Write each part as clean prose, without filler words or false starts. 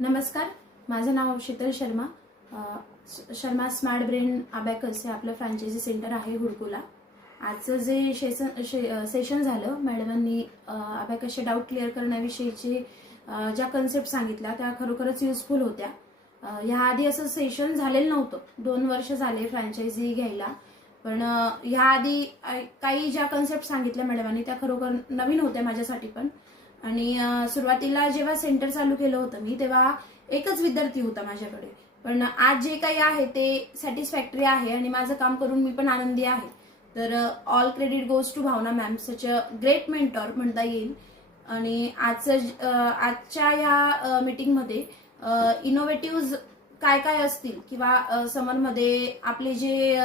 नमस्कार, माझं नाव Sheetal Sharma. Sharma smart brain abacus हे आपलं फ्रँचायझी सेंटर आहे हुडकोला. आजचं जे सेशन झालं, मॅडमांनी अबॅकसचे डाऊट क्लिअर करण्याविषयीचे ज्या कन्सेप्ट सांगितल्या त्या खरोखरच युजफुल होत्या. ह्याआधी असं सेशन झालेलं नव्हतं. 2 वर्ष झाले फ्रँचायझी घ्यायला, पण ह्याआधी काही ज्या कन्सेप्ट सांगितल्या मॅडमांनी त्या खरोखर नवीन होत्या माझ्यासाठी पण. आणि सुरुवातीला जेव्हा सेंटर चालू केलं होतं मी, तेव्हा एकच विद्यार्थी होता माझ्याकडे. पण आज जे काही आहे ते सॅटिस्फॅक्टरी आहे आणि माझं काम करून मी पण आनंदी आहे. तर all credit goes to Bhavna ma'am, such a great mentor म्हणता येईल. आणि आजच्या या मीटिंगमध्ये इनोव्हेटिव्ह काय काय असतील किंवा समरमध्ये आपले जे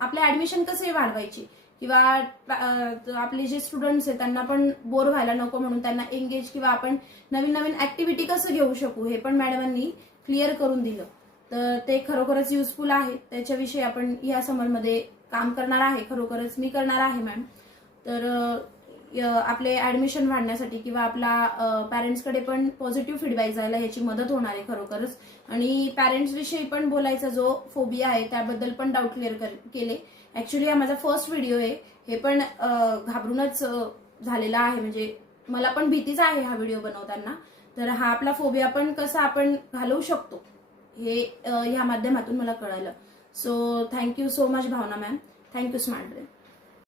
आपले ऍडमिशन कसे वाढवायचे किंवा आपले जे स्टुडंट्स आहेत त्यांना पण बोर व्हायला नको म्हणून त्यांना एंगेज किंवा आपण नवीन नवीन ऍक्टिव्हिटी कसं घेऊ शकू हे पण मॅडमांनी क्लिअर करून दिलं. तर ते खरोखरच युजफुल आहे. त्याच्याविषयी आपण या समरमध्ये काम करणार आहे, खरोखरच मी करणार आहे मॅम. तर आपले ऍडमिशन वाढण्यासाठी किंवा आपला पॅरेंट्सकडे पण पॉझिटिव्ह फीडबॅक जायला याची मदत होणार आहे खरोखरच. आणि पॅरेंट्स विषयी पण बोलायचा जो फोबिया आहे त्याबद्दल पण डाऊट क्लिअर केले. ऍक्च्युली हा माझा फर्स्ट व्हिडिओ आहे. हे पण घाबरूनच झालेला आहे, म्हणजे मला पण भीतीच आहे हा व्हिडिओ बनवताना. तर हा आपला फोबिया पण कसा आपण घालवू शकतो हे ह्या माध्यमातून मला कळालं. सो थँक्यू सो मच भावना मॅम. Thank you smart brain.